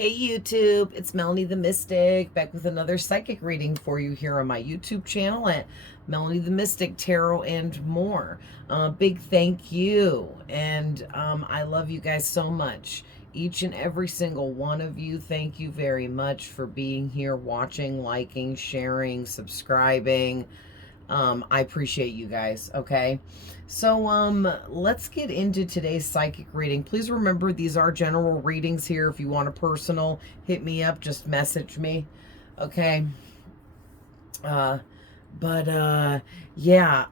Hey YouTube, it's Melanie the Mystic back with another psychic reading for you here on my YouTube channel at Melanie the Mystic Tarot and more. Big thank you, and I love you guys so much. Each and every single one of you, thank you very much for being here, watching, liking, sharing, subscribing. I appreciate you guys, okay? So, let's get into today's psychic reading. Please remember these are general readings here. If you want a personal, hit me up, just message me, okay? Uh, yeah,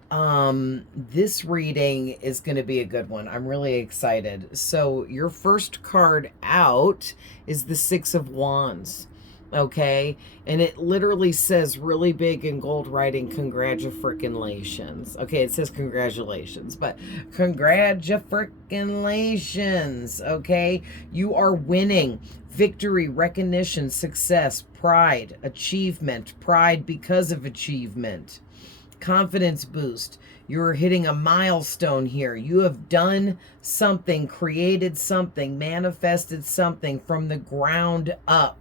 this reading is going to be a good one. I'm really excited. So, your first card out is the Six of Wands. Okay, and it literally says really big in gold writing, congratulations. Okay, it says congratulations, but congratulations. Okay, you are winning. Victory, recognition, success, pride, achievement, pride because of achievement, confidence boost. You're hitting a milestone here. You have done something, created something, manifested something from the ground up.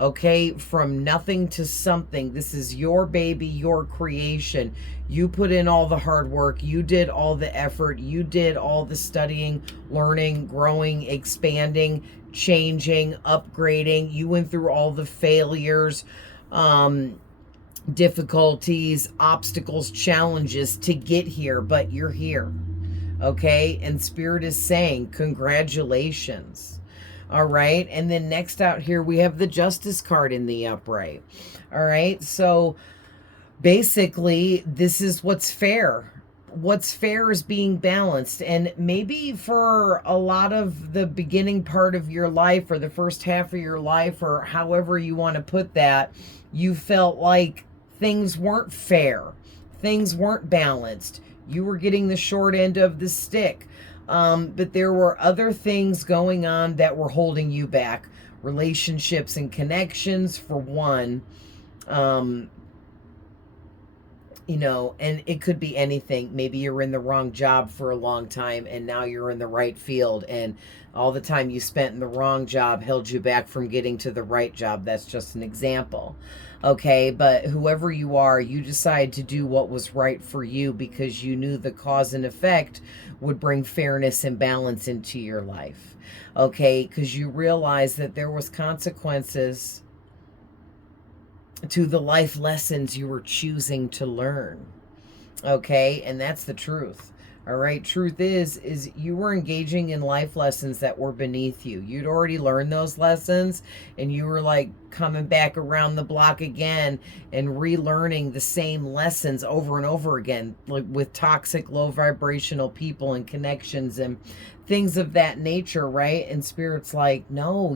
Okay, from nothing to something. This is your baby, your creation. You put in all the hard work. You did all the effort. You did all the studying, learning, growing, expanding, changing, upgrading. You went through all the failures, difficulties, obstacles, challenges to get here, but you're here. Okay, and Spirit is saying congratulations. All right, and then next out here we have the Justice card in the upright. All right, so basically this is what's fair. What's fair is being balanced. And maybe for a lot of the beginning part of your life, or the first half of your life, or however you want to put that, you felt like things weren't fair, things weren't balanced, you were getting the short end of the stick. But there were other things going on that were holding you back. Relationships and connections, for one. You know, and it could be anything. Maybe you're in the wrong job for a long time and now you're in the right field, and all the time you spent in the wrong job held you back from getting to the right job. That's just an example. Okay, but whoever you are, you decide to do what was right for you because you knew the cause and effect would bring fairness and balance into your life. Okay, because you realized that there was consequences to the life lessons you were choosing to learn. Okay, and that's the truth. All right, truth is you were engaging in life lessons that were beneath you. You'd already learned those lessons, and you were like coming back around the block again and relearning the same lessons over and over again, like with toxic, low vibrational people and connections and things of that nature, right? And Spirit's like, no,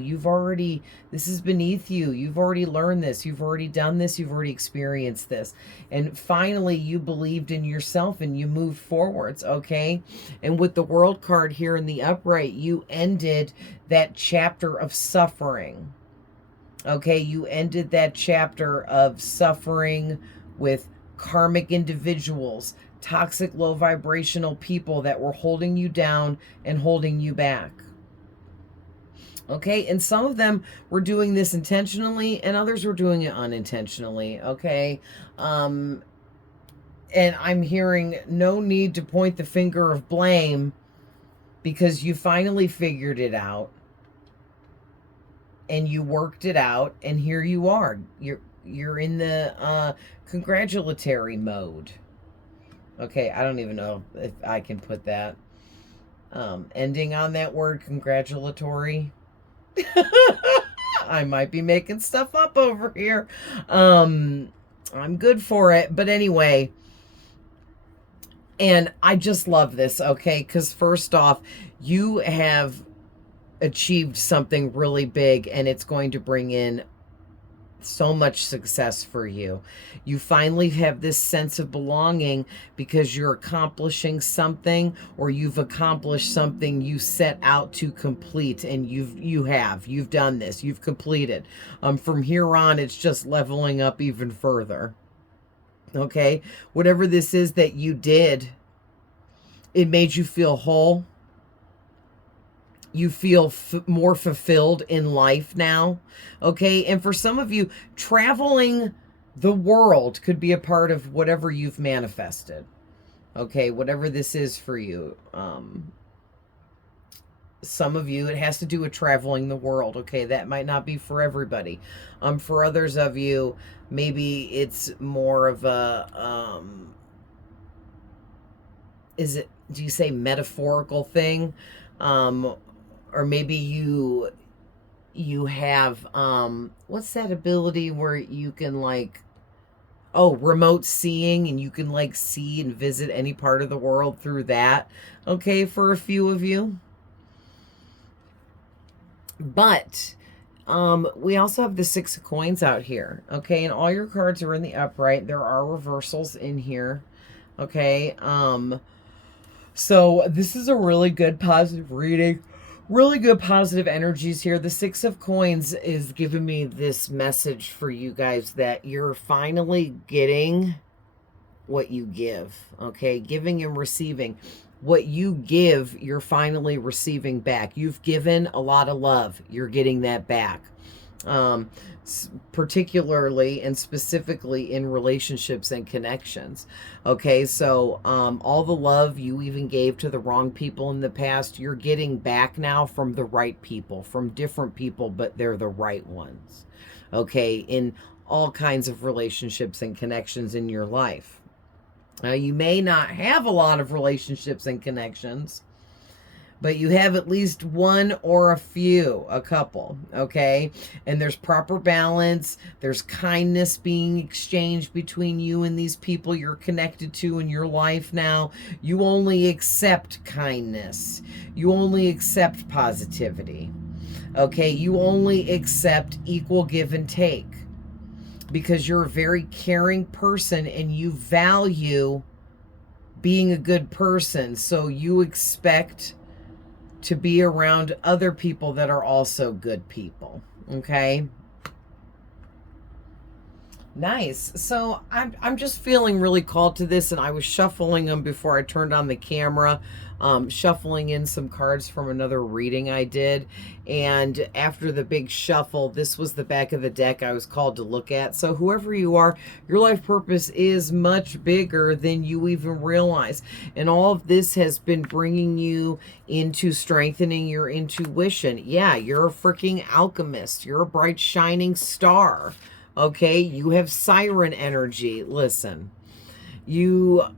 this is beneath you. You've already learned this. You've already done this. You've already experienced this. And finally, you believed in yourself and you moved forwards, okay? And with the World card here in the upright, you ended that chapter of suffering. Okay, you ended that chapter of suffering with karmic individuals, toxic, low vibrational people that were holding you down and holding you back. Okay, and some of them were doing this intentionally and others were doing it unintentionally. Okay, and I'm hearing no need to point the finger of blame because you finally figured it out and you worked it out, and here you are. You're in the congratulatory mode. Okay, I don't even know if I can put that ending on that word, congratulatory. I might be making stuff up over here. I'm good for it, but anyway. And I just love this, okay? Because first off, you have achieved something really big, and it's going to bring in so much success for you. You finally have this sense of belonging because you're accomplishing something, or you've accomplished something you set out to complete, and you've done this, you've completed. From here on, it's just leveling up even further. Okay, whatever this is that you did, it made you feel whole. You feel more fulfilled in life now. Okay. And for some of you, traveling the world could be a part of whatever you've manifested. Okay. Whatever this is for you. Some of you, it has to do with traveling the world. Okay. That might not be for everybody. For others of you, maybe it's more of a, do you say metaphorical thing? Or maybe you have, what's that ability where you can like, oh, remote seeing, and you can like see and visit any part of the world through that. Okay. For a few of you. But we also have the 6 of coins out here. Okay. And all your cards are in the upright. There are reversals in here. Okay. So this is a really good positive reading. Really good positive energies here. The 6 of coins is giving me this message for you guys that you're finally getting what you give. Okay. Giving and receiving. What you give, you're finally receiving back. You've given a lot of love. You're getting that back. Particularly and specifically in relationships and connections. Okay, so all the love you even gave to the wrong people in the past, you're getting back now from the right people, from different people, but they're the right ones. Okay, in all kinds of relationships and connections in your life. Now, you may not have a lot of relationships and connections, but you have at least one or a couple, okay? And there's proper balance. There's kindness being exchanged between you and these people you're connected to in your life now. You only accept kindness. You only accept positivity, okay? You only accept equal give and take because you're a very caring person and you value being a good person. So you expect to be around other people that are also good people. Okay. Nice. So I'm just feeling really called to this, and I was shuffling them before I turned on the camera, shuffling in some cards from another reading I did. And after the big shuffle, this was the back of the deck I was called to look at. So whoever you are, your life purpose is much bigger than you even realize. And all of this has been bringing you into strengthening your intuition. Yeah, you're a freaking alchemist. You're a bright, shining star. Okay, you have siren energy. Listen, you're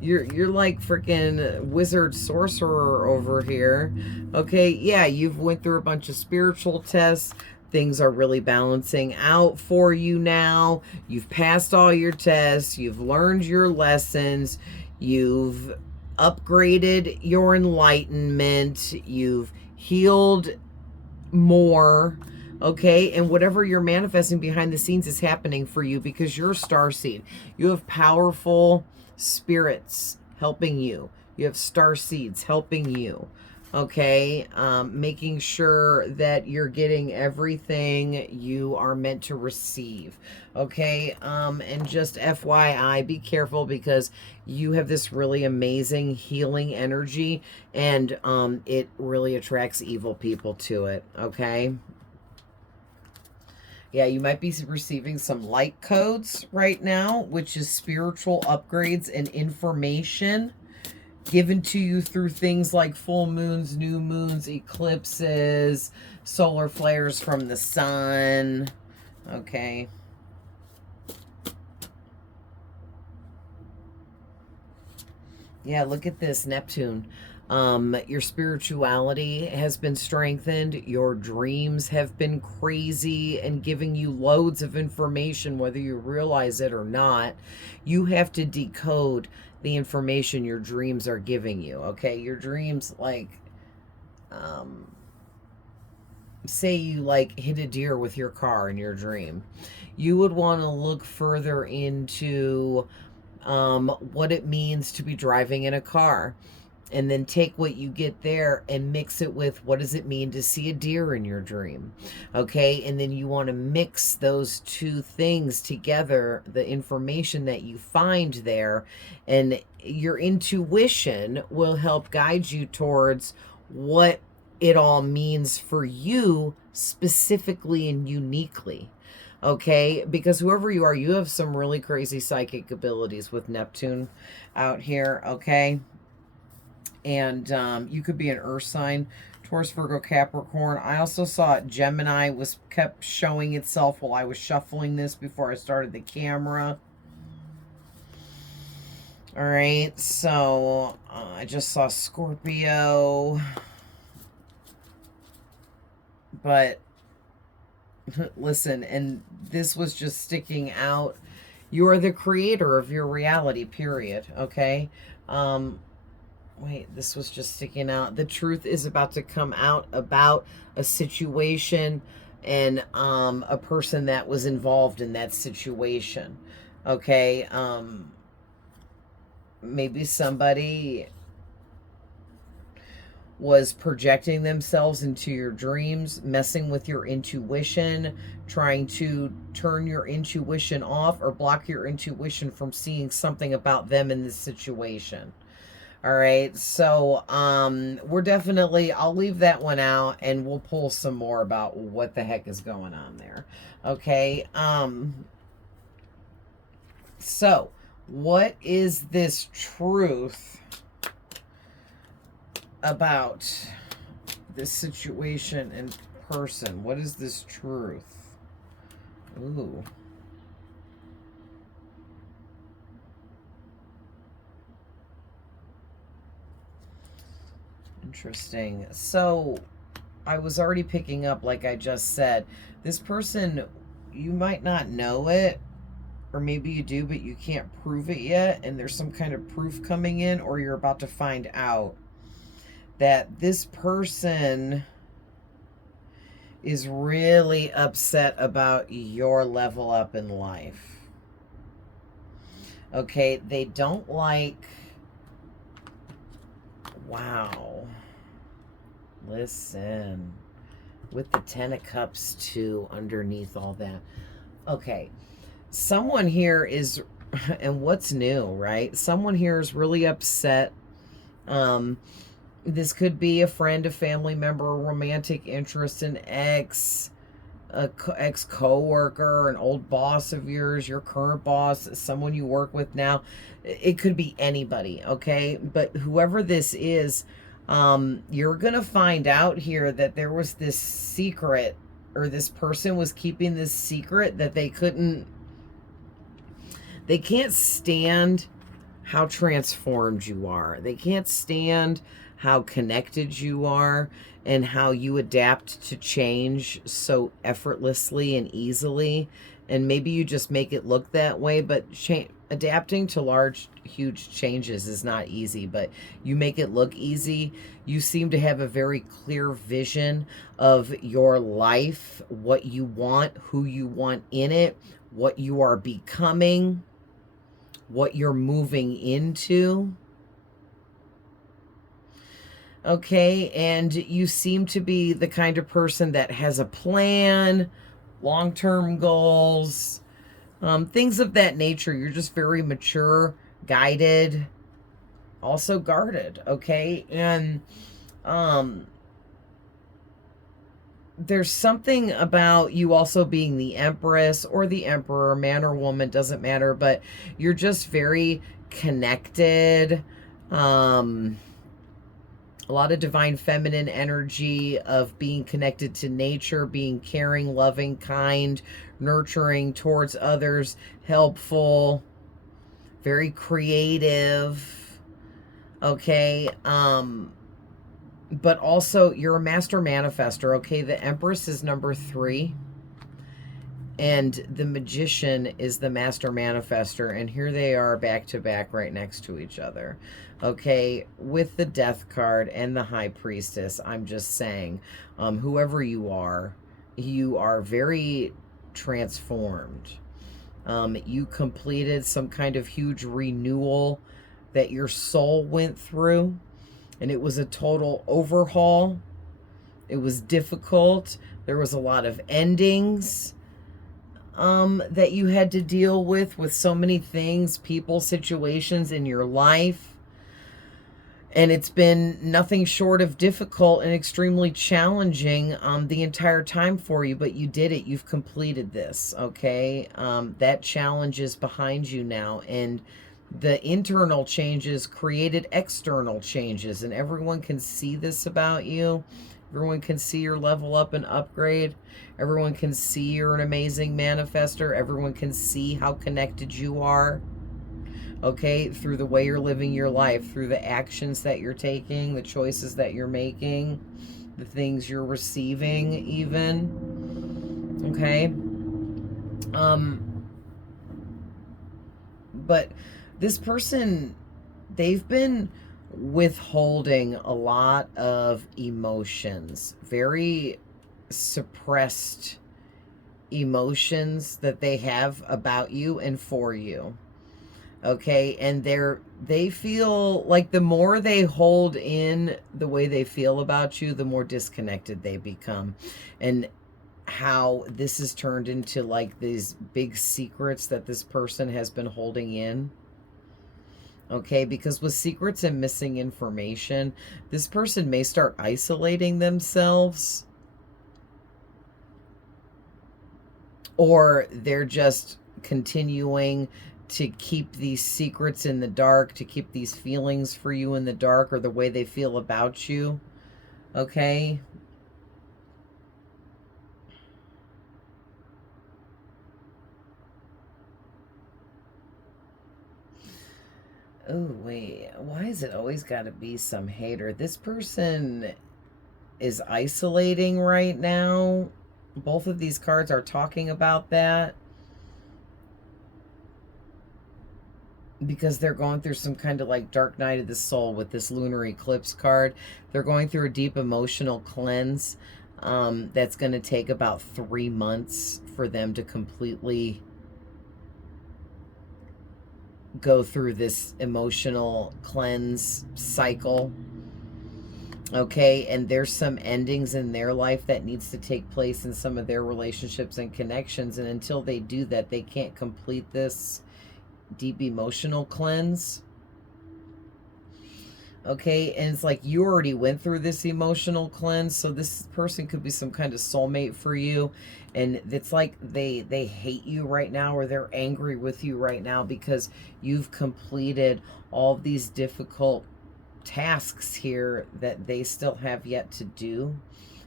like freaking wizard sorcerer over here. Okay, yeah, you've went through a bunch of spiritual tests. Things are really balancing out for you now. You've passed all your tests. You've learned your lessons. You've upgraded your enlightenment. You've healed more. Okay, and whatever you're manifesting behind the scenes is happening for you because you're a starseed. You have powerful spirits helping you. You have star seeds helping you. Okay, making sure that you're getting everything you are meant to receive. Okay, and just FYI, be careful because you have this really amazing healing energy, and it really attracts evil people to it. Okay. Yeah, you might be receiving some light codes right now, which is spiritual upgrades and information given to you through things like full moons, new moons, eclipses, solar flares from the sun. Okay. Yeah, look at this, Neptune. Your spirituality has been strengthened. Your dreams have been crazy and giving you loads of information, whether you realize it or not. You have to decode the information your dreams are giving you. Okay, your dreams, like, say you like hit a deer with your car in your dream. You would want to look further into what it means to be driving in a car. And then take what you get there and mix it with what does it mean to see a deer in your dream. Okay, and then you want to mix those two things together, the information that you find there, and your intuition will help guide you towards what it all means for you specifically and uniquely. Okay, because whoever you are, you have some really crazy psychic abilities with Neptune out here. Okay, and you could be an earth sign, Taurus, Virgo, Capricorn. I also saw Gemini was kept showing itself while I was shuffling this before I started the camera. All right, so I just saw Scorpio, but listen, and this was just sticking out. You are the creator of your reality, period. Okay. Wait, this was just sticking out. The truth is about to come out about a situation and a person that was involved in that situation. Okay. Maybe somebody was projecting themselves into your dreams, messing with your intuition, trying to turn your intuition off or block your intuition from seeing something about them in this situation. All right, so we're definitely, I'll leave that one out and we'll pull some more about what the heck is going on there. Okay, so what is this truth about this situation in person? What is this truth? Ooh. Interesting. So I was already picking up, like I just said, this person, you might not know it, or maybe you do, but you can't prove it yet. And there's some kind of proof coming in, or you're about to find out that this person is really upset about your level up in life. Okay, they don't like, wow. Listen, with the 10 of Cups too underneath all that. Okay, someone here is, and what's new, right? Someone here is really upset. This could be a friend, a family member, a romantic interest, an ex, a ex co-worker, an old boss of yours, your current boss, someone you work with now. It could be anybody, okay? But whoever this is, you're gonna find out here that there was this secret, or this person was keeping this secret that they can't stand how transformed you are. They can't stand how connected you are and how you adapt to change so effortlessly and easily. And maybe you just make it look that way, but adapting to large, huge changes is not easy, but you make it look easy. You seem to have a very clear vision of your life, what you want, who you want in it, what you are becoming, what you're moving into. Okay, and you seem to be the kind of person that has a plan, long-term goals, things of that nature. You're just very mature, guided, also guarded, okay? And there's something about you also being the Empress or the Emperor, man or woman, doesn't matter, but you're just very connected. A lot of divine feminine energy of being connected to nature, being caring, loving, kind, nurturing towards others, helpful, very creative. Okay. But also you're a master manifester. Okay. The Empress is number 3. And the Magician is the master manifester. And here they are back to back right next to each other. Okay, with the Death card and the High Priestess, I'm just saying, whoever you are very transformed. You completed some kind of huge renewal that your soul went through, and it was a total overhaul. It was difficult. There was a lot of endings that you had to deal with so many things, people, situations in your life. And it's been nothing short of difficult and extremely challenging the entire time for you, but you did it. You've completed this, okay? That challenge is behind you now, and the internal changes created external changes, and everyone can see this about you. Everyone can see your level up and upgrade. Everyone can see you're an amazing manifester. Everyone can see how connected you are, okay, through the way you're living your life, through the actions that you're taking, the choices that you're making, the things you're receiving even, okay? But this person, they've been withholding a lot of emotions, very suppressed emotions that they have about you and for you. Okay, and they feel like the more they hold in the way they feel about you, the more disconnected they become. And how this has turned into like these big secrets that this person has been holding in. Okay, because with secrets and missing information, this person may start isolating themselves, or they're just continuing to keep these secrets in the dark, to keep these feelings for you in the dark, or the way they feel about you. Okay? Oh, wait. Why is it always got to be some hater? This person is isolating right now. Both of these cards are talking about that, because they're going through some kind of like dark night of the soul with this lunar eclipse card. They're going through a deep emotional cleanse that's going to take about 3 months for them to completely go through this emotional cleanse cycle. Okay, and there's some endings in their life that needs to take place in some of their relationships and connections, and until they do that, they can't complete this deep emotional cleanse. Okay, and it's like you already went through this emotional cleanse, so this person could be some kind of soulmate for you, and it's like they hate you right now, or they're angry with you right now because you've completed all these difficult tasks here that they still have yet to do.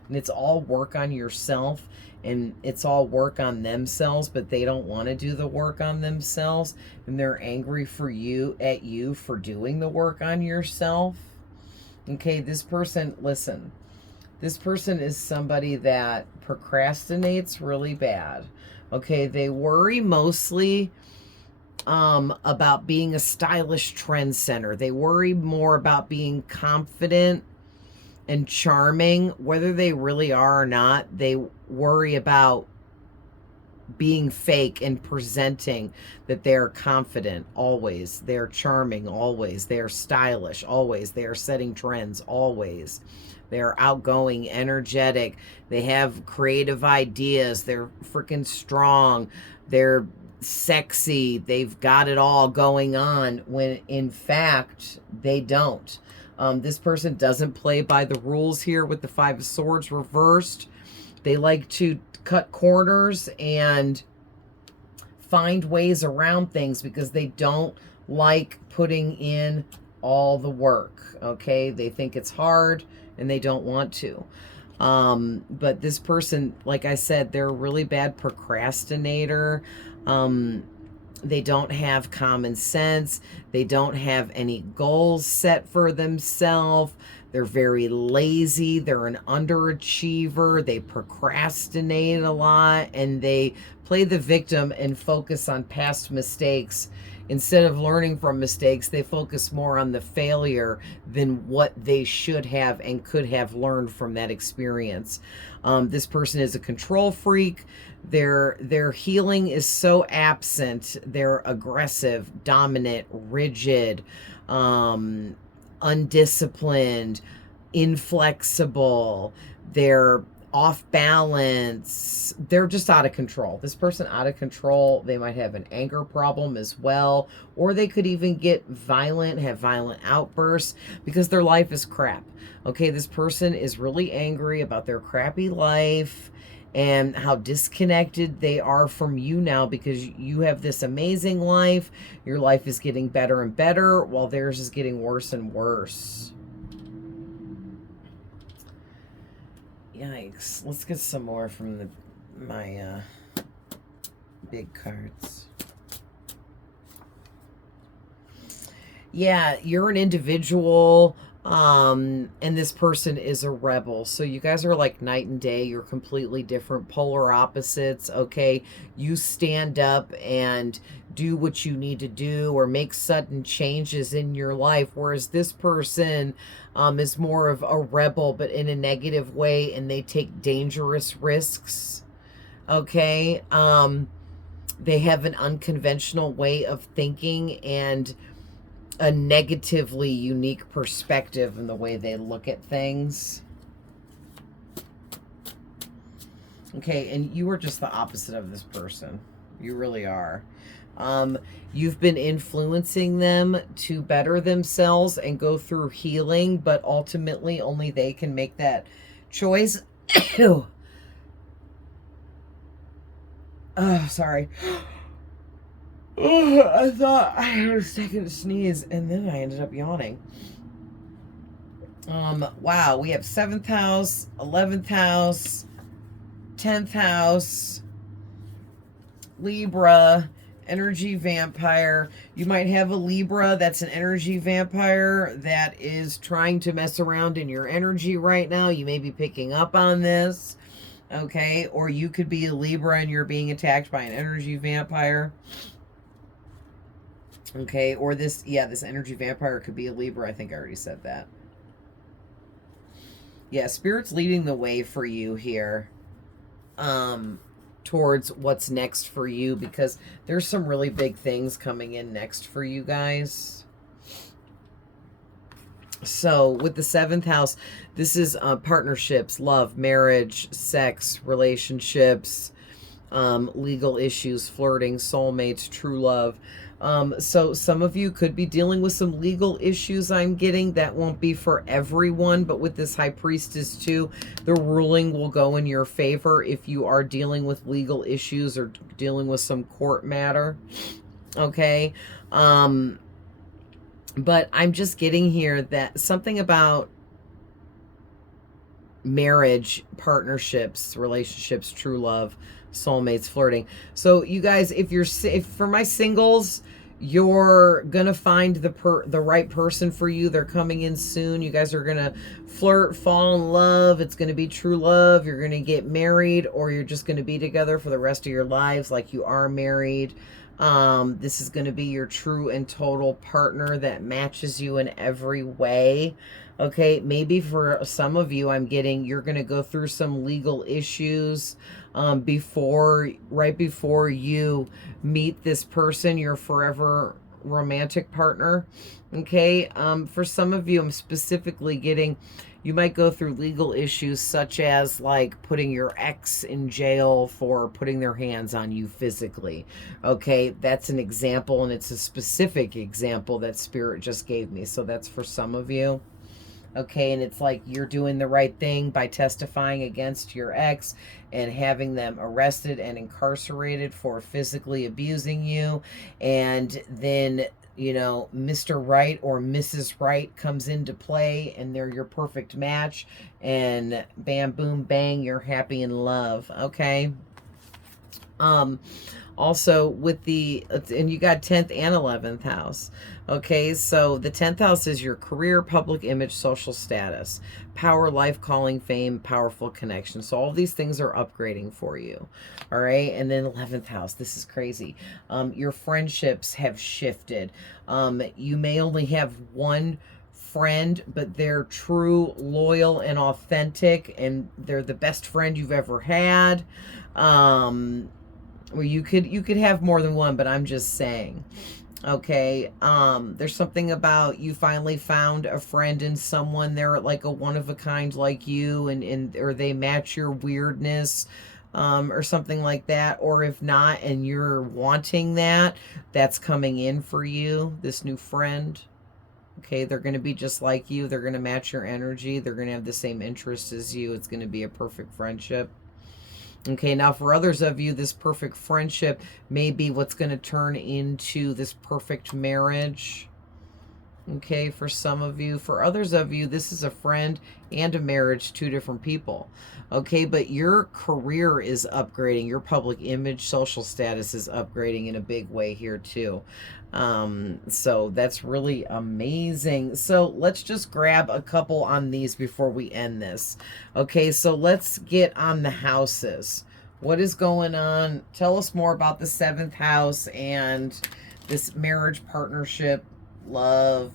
And it's all work on yourself, and it's all work on themselves, but they don't want to do the work on themselves, and they're angry for you at you for doing the work on yourself. Okay, this person, listen, this person is somebody that procrastinates really bad. Okay, they worry mostly about being a stylish trend center. They worry more about being confident and charming, whether they really are or not. They worry about being fake and presenting that they're confident always. They're charming always. They're stylish always. They're setting trends always. They're outgoing, energetic. They have creative ideas. They're freaking strong. They're sexy. They've got it all going on, when in fact they don't. This person doesn't play by the rules here with the Five of Swords reversed. They like to cut corners and find ways around things because they don't like putting in all the work. Okay, they think it's hard and they don't want to. But this person, like I said, they're a really bad procrastinator. They don't have common sense. They don't have any goals set for themselves. They're very lazy. They're an underachiever. They procrastinate a lot, and they play the victim and focus on past mistakes. Instead of learning from mistakes, they focus more on the failure than what they should have and could have learned from that experience. This person is a control freak. Their healing is so absent. They're aggressive, dominant, rigid, undisciplined, inflexible. They're off balance. They're just out of control. This person out of control. They might have an anger problem as well, or they could even get violent, have violent outbursts because their life is crap. Okay, this person is really angry about their crappy life and how disconnected they are from you now because you have this amazing life. Your life is getting better and better while theirs is getting worse and worse. Yikes. Let's get some more from my big cards. Yeah, you're an individual, and this person is a rebel. So you guys are like night and day. You're completely different, polar opposites, okay? You stand up and do what you need to do or make sudden changes in your life, whereas this person is more of a rebel, but in a negative way, and they take dangerous risks, okay? They have an unconventional way of thinking and a negatively unique perspective in the way they look at things. Okay, and you are just the opposite of this person. You really are. You've been influencing them to better themselves and go through healing, but ultimately only they can make that choice. Oh, sorry. Oh, I thought I had a second to sneeze, and then I ended up yawning. Wow, we have 7th house, 11th house, 10th house, Libra, energy vampire. You might have a Libra that's an energy vampire that is trying to mess around in your energy right now. You may be picking up on this, okay? Or you could be a Libra and you're being attacked by an energy vampire. Okay, or this energy vampire could be a Libra. I think I already said that. Yeah, Spirit's leading the way for you here. Towards what's next for you, because there's some really big things coming in next for you guys. So with the 7th house, this is partnerships, love, marriage, sex, relationships, legal issues, flirting, soulmates, true love. So some of you could be dealing with some legal issues I'm getting. That won't be for everyone, but with this High Priestess too, the ruling will go in your favor if you are dealing with legal issues or dealing with some court matter. Okay. But I'm just getting here that something about marriage, partnerships, relationships, true love, soulmates, flirting. So you guys, if for my singles, you're gonna find the right person for you. They're coming in soon. You guys are gonna flirt, fall in love. It's gonna be true love. You're gonna get married, or you're just gonna be together for the rest of your lives like you are married. This is gonna be your true and total partner that matches you in every way. Okay, maybe for some of you, I'm getting you're going to go through some legal issues right before you meet this person, your forever romantic partner. Okay, for some of you, I'm specifically getting you might go through legal issues such as like putting your ex in jail for putting their hands on you physically. Okay, that's an example, and it's a specific example that Spirit just gave me. So that's for some of you. Okay, and it's like you're doing the right thing by testifying against your ex and having them arrested and incarcerated for physically abusing you. And then, you know, Mr. Right or Mrs. Right comes into play and they're your perfect match. And bam, boom, bang, you're happy in love. Okay. Also with and you got 10th and 11th house. Okay, so the 10th house is your career, public image, social status, power, life, calling, fame, powerful connection. So all these things are upgrading for you. All right, and then 11th house, this is crazy. Your friendships have shifted. You may only have one friend, but they're true, loyal, and authentic, and they're the best friend you've ever had. Or you could have more than one, but I'm just saying. Okay, there's something about you finally found a friend in someone. They're like a one of a kind like you, and or they match your weirdness, or something like that. Or if not, and you're wanting that, that's coming in for you, this new friend. Okay, they're going to be just like you. They're going to match your energy. They're going to have the same interests as you. It's going to be a perfect friendship. Okay, now for others of you, this perfect friendship may be what's going to turn into this perfect marriage. Okay, for some of you. For others of you, this is a friend and a marriage, two different people. Okay, but your career is upgrading. Your public image, social status is upgrading in a big way here too. So that's really amazing. So let's just grab a couple on these before we end this. Okay, so let's get on the houses. What is going on? Tell us more about the 7th house and this marriage, partnership, love,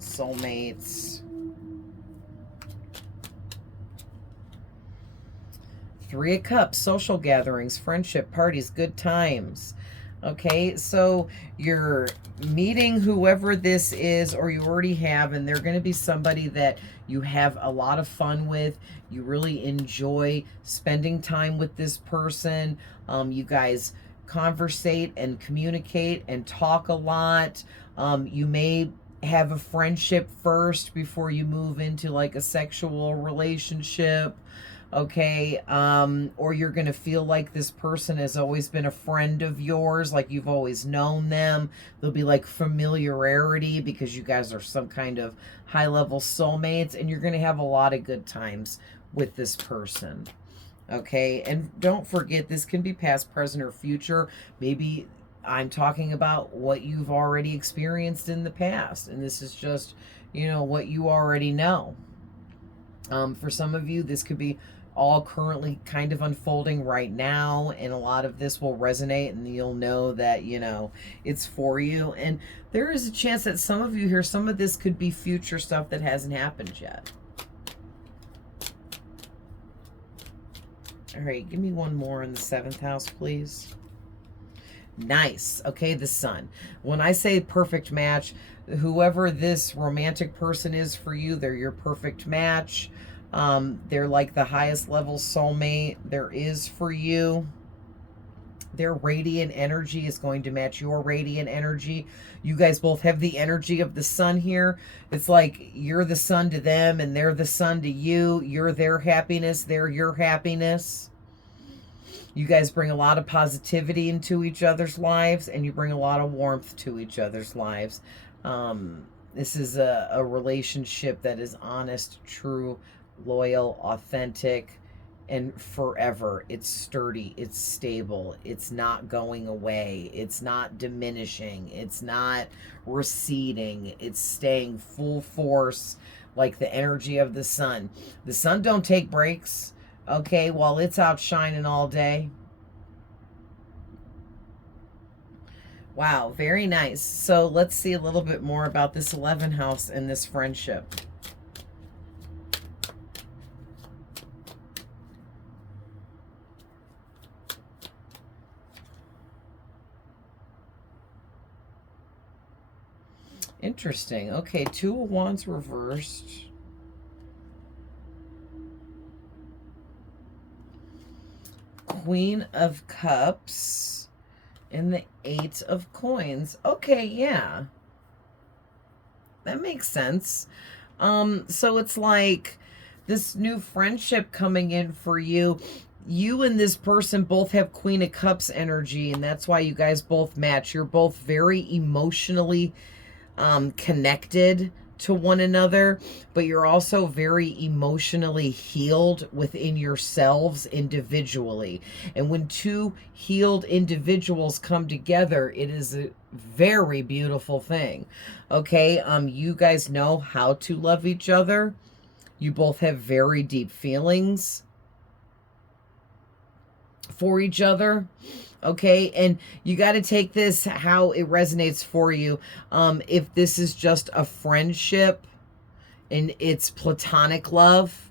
soulmates. 3 of Cups, social gatherings, friendship, parties, good times. Okay, so you're meeting whoever this is, or you already have, and they're going to be somebody that you have a lot of fun with. You really enjoy spending time with this person. You guys conversate and communicate and talk a lot. You may have a friendship first before you move into like a sexual relationship. Okay, or you're going to feel like this person has always been a friend of yours, like you've always known them. There'll be like familiarity because you guys are some kind of high level soulmates, and you're going to have a lot of good times with this person. Okay, and don't forget, this can be past, present, or future. Maybe I'm talking about what you've already experienced in the past, and this is just, you know, what you already know. For some of you, this could be all currently kind of unfolding right now, and a lot of this will resonate, and you'll know that, you know, it's for you. And there is a chance that some of you here, some of this could be future stuff that hasn't happened yet. All right, give me one more in the 7th house, please. Nice. Okay, the Sun. When I say perfect match, whoever this romantic person is for you, they're your perfect match. They're like the highest level soulmate there is for you. Their radiant energy is going to match your radiant energy. You guys both have the energy of the sun here. It's like you're the sun to them and they're the sun to you. You're their happiness, they're your happiness. You guys bring a lot of positivity into each other's lives, and you bring a lot of warmth to each other's lives. This is a relationship that is honest, true, loyal, authentic, and forever. It's sturdy, it's stable, it's not going away, it's not diminishing, it's not receding, it's staying full force like the energy of the sun. The sun don't take breaks, okay, while it's out shining all day. Wow, very nice. So let's see a little bit more about this 11th house and this friendship. Interesting. Okay, 2 of Wands reversed. Queen of Cups and the 8 of Coins. Okay, yeah. That makes sense. So it's like this new friendship coming in for you. You and this person both have Queen of Cups energy, and that's why you guys both match. You're both very emotionally connected to one another, but you're also very emotionally healed within yourselves individually. And when 2 healed individuals come together, it is a very beautiful thing. Okay, you guys know how to love each other. You both have very deep feelings for each other. Okay, and you got to take this how it resonates for you. If this is just a friendship and it's platonic love,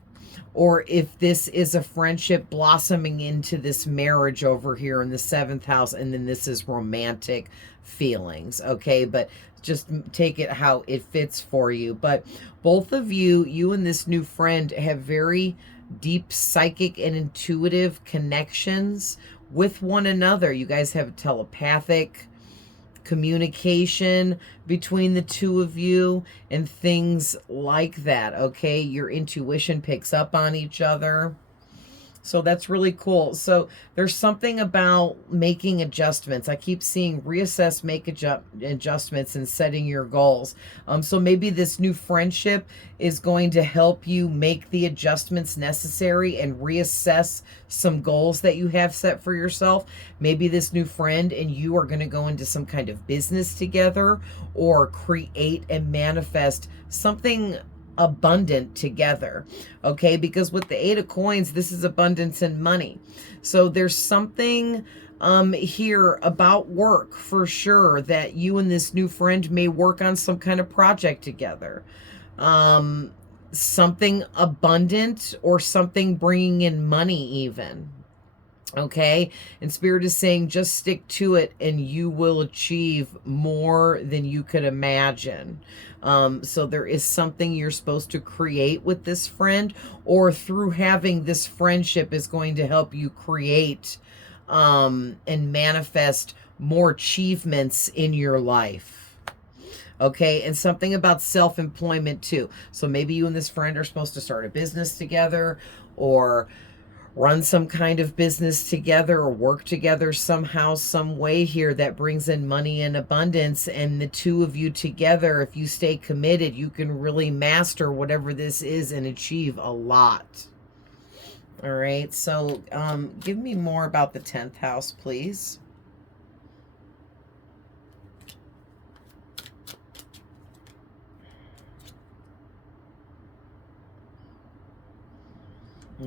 or if this is a friendship blossoming into this marriage over here in the 7th house, and then this is romantic feelings, okay? But just take it how it fits for you. But both of you, you and this new friend, have very deep psychic and intuitive connections with one another. You guys have telepathic communication between the two of you and things like that, okay? Your intuition picks up on each other. So that's really cool. So there's something about making adjustments. I keep seeing reassess, make adjustments, and setting your goals. So maybe this new friendship is going to help you make the adjustments necessary and reassess some goals that you have set for yourself. Maybe this new friend and you are going to go into some kind of business together, or create and manifest something abundant together, okay? Because with the 8 of coins, this is abundance and money. So there's something here about work for sure, that you and this new friend may work on some kind of project together, something abundant, or something bringing in money even, okay? And Spirit is saying just stick to it and you will achieve more than you could imagine. So there is something you're supposed to create with this friend, or through having this friendship is going to help you create and manifest more achievements in your life. Okay, and something about self-employment too. So maybe you and this friend are supposed to start a business together, or run some kind of business together, or work together somehow, some way here that brings in money and abundance. And the two of you together, if you stay committed, you can really master whatever this is and achieve a lot. All right, so give me more about the 10th house, please.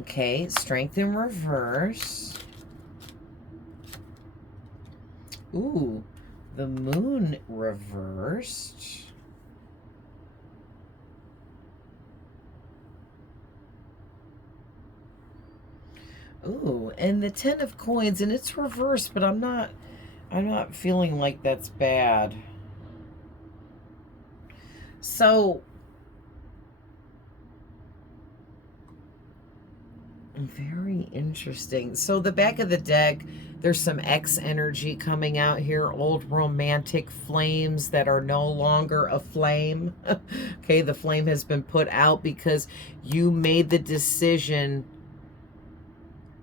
Okay, Strength in reverse. Ooh, the Moon reversed. Ooh, and the 10 of coins, and it's reversed, but I'm not feeling like that's bad. So very interesting. So the back of the deck, there's some X energy coming out here, old romantic flames that are no longer a flame. Okay, the flame has been put out because you made the decision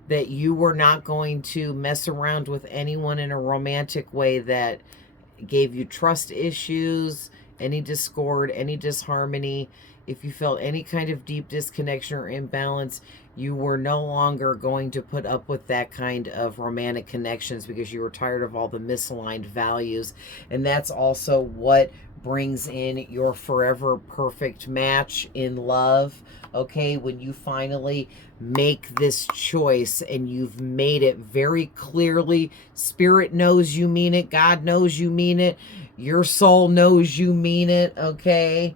that you were not going to mess around with anyone in a romantic way that gave you trust issues, any discord, any disharmony. If you felt any kind of deep disconnection or imbalance, you were no longer going to put up with that kind of romantic connections because you were tired of all the misaligned values. And that's also what brings in your forever perfect match in love. Okay, when you finally make this choice and you've made it very clearly, Spirit knows you mean it, God knows you mean it, your soul knows you mean it, okay?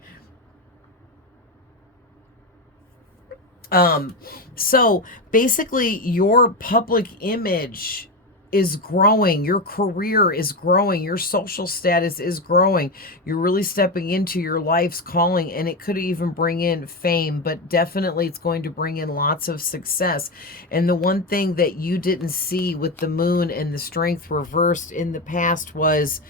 So basically your public image is growing, your career is growing, your social status is growing. You're really stepping into your life's calling, and it could even bring in fame, but definitely it's going to bring in lots of success. And the one thing that you didn't see with the Moon and the Strength reversed in the past was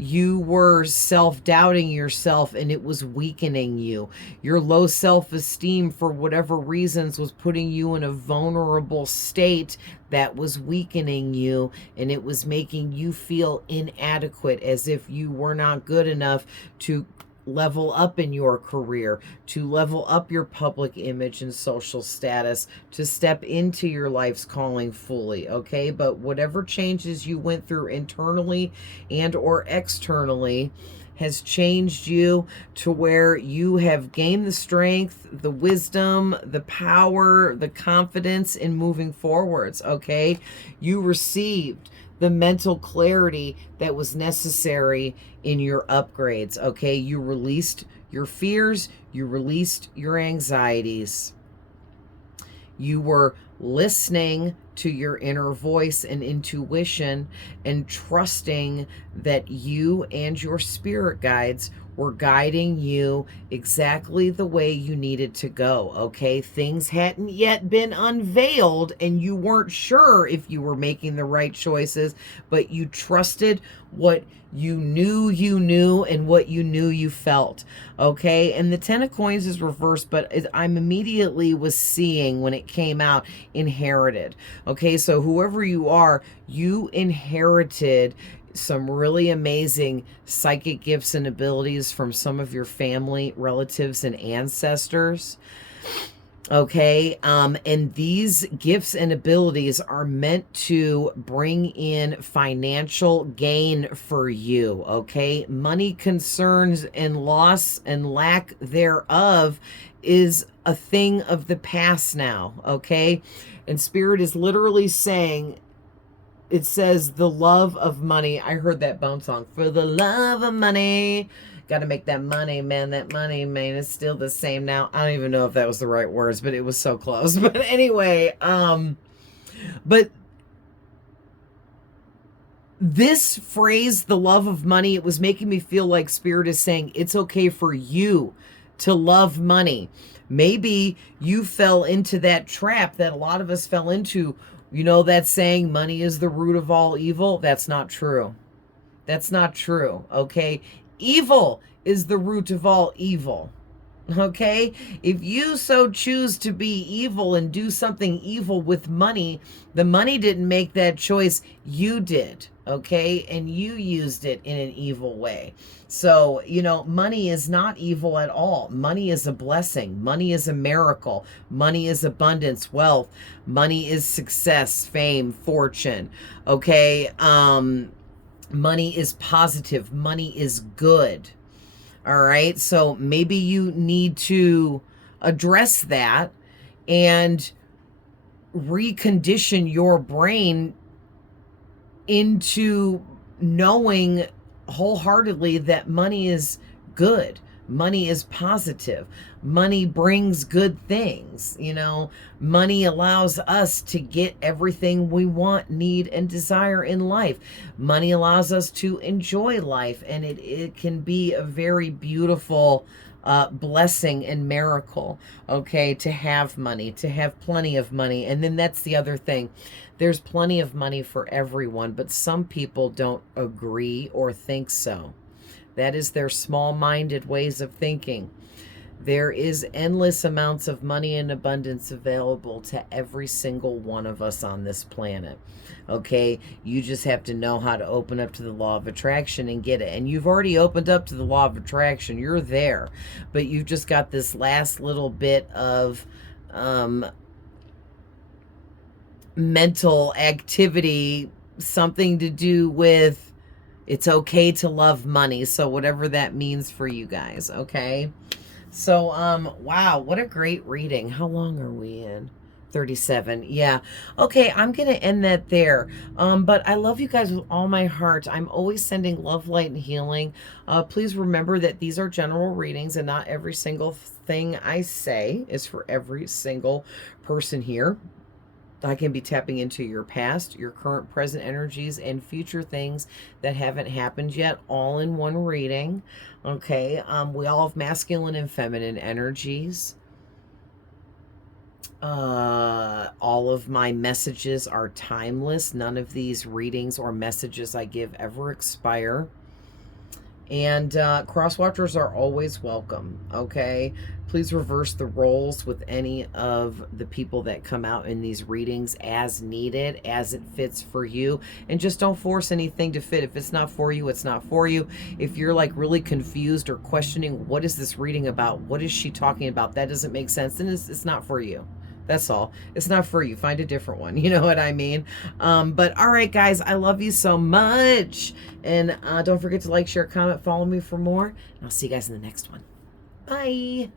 you were self-doubting yourself, and it was weakening you. Your low self-esteem, for whatever reasons, was putting you in a vulnerable state that was weakening you, and it was making you feel inadequate, as if you were not good enough to level up in your career, to level up your public image and social status, to step into your life's calling fully, okay? But whatever changes you went through internally and or externally has changed you to where you have gained the strength, the wisdom, the power, the confidence in moving forwards, okay? You received the mental clarity that was necessary in your upgrades, okay? You released your fears, you released your anxieties. You were listening to your inner voice and intuition and trusting that you and your spirit guides were guiding you exactly the way you needed to go, okay? Things hadn't yet been unveiled and you weren't sure if you were making the right choices, but you trusted what you knew and what you knew you felt, okay? And the Ten of Coins is reversed, but I'm immediately was seeing when it came out, inherited, okay? So whoever you are, you inherited some really amazing psychic gifts and abilities from some of your family, relatives, and ancestors. Okay, and these gifts and abilities are meant to bring in financial gain for you, okay? Money concerns and loss and lack thereof is a thing of the past now, okay? And Spirit is literally saying, it says the love of money. I heard that Bone song. For the love of money. Got to make that money, man. That money, man, is still the same now. I don't even know if that was the right words, but it was so close. But anyway, but this phrase, the love of money, it was making me feel like Spirit is saying it's okay for you to love money. Maybe you fell into that trap that a lot of us fell into. You know that saying, money is the root of all evil? That's not true. That's not true, okay? Evil is the root of all evil, okay? If you so choose to be evil and do something evil with money, the money didn't make that choice, you did, okay? And you used it in an evil way. So, you know, money is not evil at all. Money is a blessing. Money is a miracle. Money is abundance, wealth. Money is success, fame, fortune, okay? Money is positive. Money is good. All right. So maybe you need to address that and recondition your brain into knowing wholeheartedly that money is good. Money is positive. Money brings good things. You know, money allows us to get everything we want, need, and desire in life. Money allows us to enjoy life, and it can be a very beautiful blessing and miracle, okay, to have money, to have plenty of money. And then that's the other thing. There's plenty of money for everyone, but some people don't agree or think so. That is their small-minded ways of thinking. There is endless amounts of money and abundance available to every single one of us on this planet. Okay? You just have to know how to open up to the law of attraction and get it. And you've already opened up to the law of attraction. You're there. But you've just got this last little bit of mental activity, something to do with it's okay to love money. So whatever that means for you guys, okay? So, wow, what a great reading. How long are we in? 37. Yeah. Okay, I'm going to end that there. But I love you guys with all my heart. I'm always sending love, light, and healing. Please remember that these are general readings and not every single thing I say is for every single person here. I can be tapping into your past, your current, present energies, and future things that haven't happened yet, all in one reading. Okay, we all have masculine and feminine energies. All of my messages are timeless. None of these readings or messages I give ever expire. And cross-watchers are always welcome, okay? Please reverse the roles with any of the people that come out in these readings as needed, as it fits for you. And just don't force anything to fit. If it's not for you, it's not for you. If you're like really confused or questioning, what is this reading about? What is she talking about? That doesn't make sense. Then it's not for you. That's all. It's not for you. Find a different one. You know what I mean? But all right, guys, I love you so much. And don't forget to like, share, comment, follow me for more. And I'll see you guys in the next one. Bye.